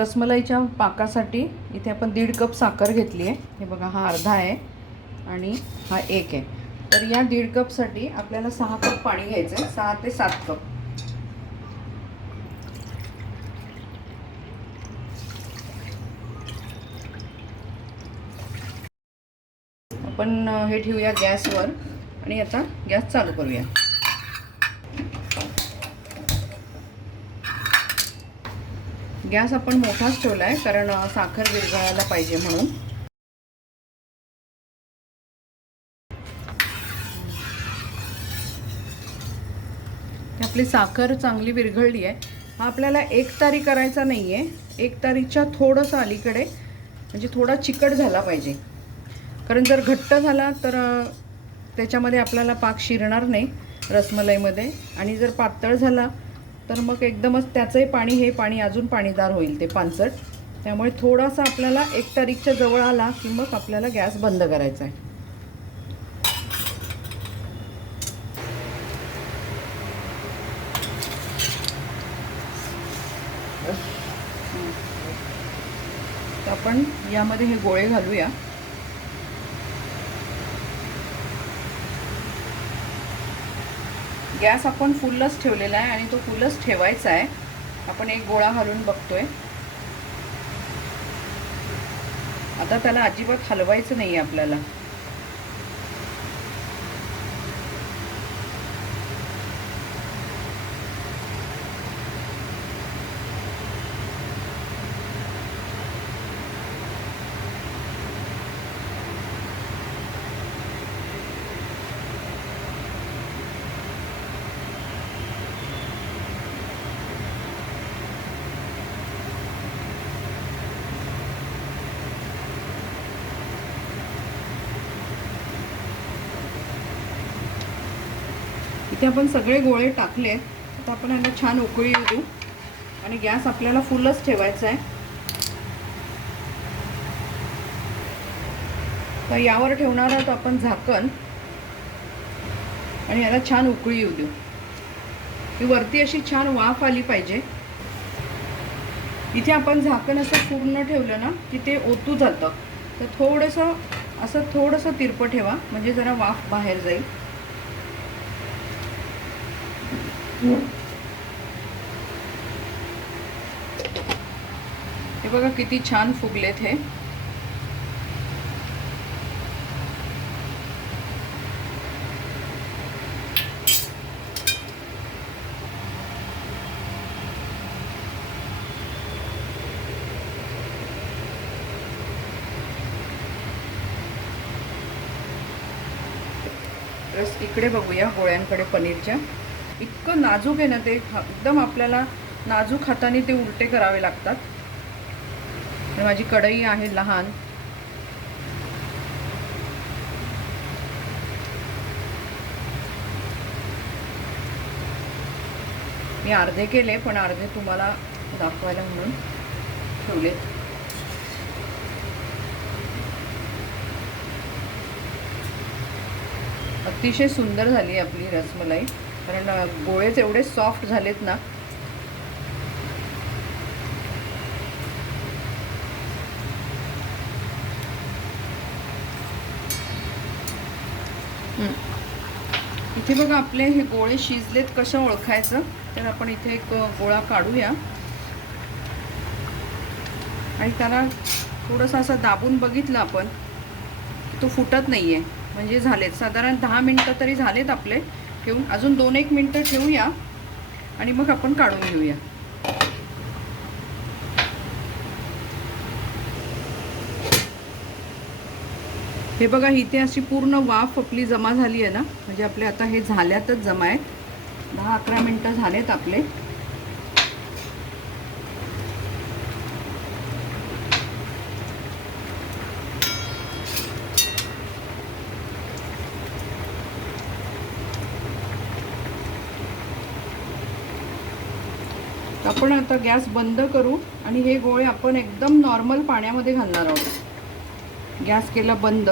रसमलाईच्या पाकासाठी इथे आपण 1.5 कप साखर घेतली आहे. हे बघा, हा अर्धा आहे आणि हा 1 आहे. तर या 1.5 कपसाठी आपल्याला 6 कप पाणी घ्यायचं आहे. 6 ते 7 कप. आपण हे ठेवूया गॅसवर आणि आता गॅस चालू करूया. गॅस आपण मोठाच ठेवला आहे कारण साखर विरघळायला पाहिजे म्हणून. आपली साखर चांगली विरघळली आहे. हा आपल्याला 1 तारी करायचा नाही आहे. 1 तारीच्या थोडंसं अलीकडे, म्हणजे थोडा चिकट झाला पाहिजे. कारण जर घट्ट झाला तर त्याच्यामध्ये आपल्याला पाक शिरणार नाही रसमलाईमध्ये, आणि जर पातळ झाला तर मग एकदमच त्याचंही पाणी, हे पाणी अजून पाणीदार होईल, ते पानसट. त्यामुळे थोडासा आपल्याला 1 तारीच्या जवळ आला की मग आपल्याला गॅस बंद करायचा आहे. तर आपण यामध्ये हे गोळे घालूया. गॅस आपण फुलच ठेवलेला आहे आणि तो फुलच ठेवायचा आहे. आपण एक गोळा घालून बघतोय. आता त्याला अजिबात हलवायचं नाही आहे आपल्याला. इथे आपण सगळे गोळे टाकले. आता आपण यांना छान उकळी देऊ आणि गॅस आपल्याला फुलच ठेवायचा आहे. तर यावर ठेवणार आहोत आपण झाकण आणि याला छान उकळी येऊ देऊ. ही वरती अशी छान वाफ आली पाहिजे. इथे आपण झाकण असं पूर्ण ठेवलं ना की ते ओतू जातं. तर थोडंसं तिरपं ठेवा, म्हणजे जरा वाफ बाहेर जाईल. हे बघा किती छान फुगलेत हे. रस इकडे बघूया गोळ्यांकडे पनीरच्या. इतकं नाजूक आहे ना ते, एकदम आपल्याला नाजूक हाताने ते उलटे करावे लागतात. माझी कढई आहे लहान. मी अर्धे केले, पण अर्धे तुम्हाला दाखवायला म्हणून ठेवले. अतिशय सुंदर झाली आपली रसमलाई, कारण गोळेच एवढे सॉफ्ट झालेत ना. इथे बघा आपले हे गोळे शिजलेत. कसं ओळखायचं, तर आपण इथे एक गोळा काढूया आणि त्याला थोडंसं असं दाबून बघितलं आपण, तो फुटत नाही आहे, म्हणजे झालेत. साधारण 10 मिनटं तरी झालेत आपले ठेवून. अजून 2-1 मिनटं ठेवूया आणि मग आपण काढून घेऊया. हे बघा, इथे अशी पूर्ण वाफ आपली जमा झाली आहे ना, म्हणजे आपले आता हे झाल्यातच जमा आहेत. 10-11 मिनटं झालेत आपले. आपण आता गॅस बंद करू आणि हे गोळे आपण एकदम नॉर्मल पाण्यामध्ये घालणार आहोत. गॅस केला बंद.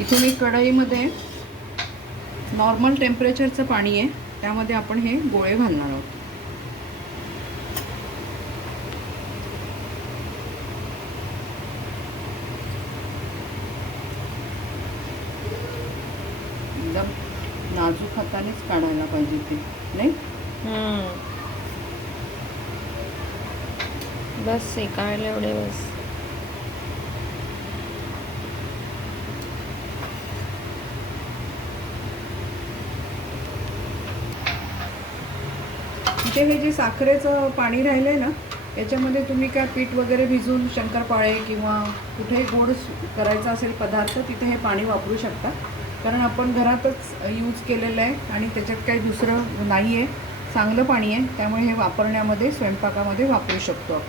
इथे मी कढईमध्ये नॉर्मल टेम्परेचरचं पाणी आहे, त्यामध्ये आपण हे गोळे घालणार आहोत. नाजूक हातानेच काढायला पाहिजे ते, नाही? बस काढले एवढे बस. इथे हे जे साखरेचं पाणी राहिलंय ना, याच्यामध्ये तुम्ही काय पीठ वगैरे भिजवून शंकरपाळे किंवा कुठेही गोड करायचा असेल पदार्थ, तिथे हे पाणी वापरू शकता. कारण आपण घरातच यूज केलेलं आहे आणि त्याच्यात काही दुसरं नाही आहे, चांगलं पाणी आहे. त्यामुळे हे वापरण्यामध्ये, स्वयंपाकामध्ये वापरू शकतो आपण.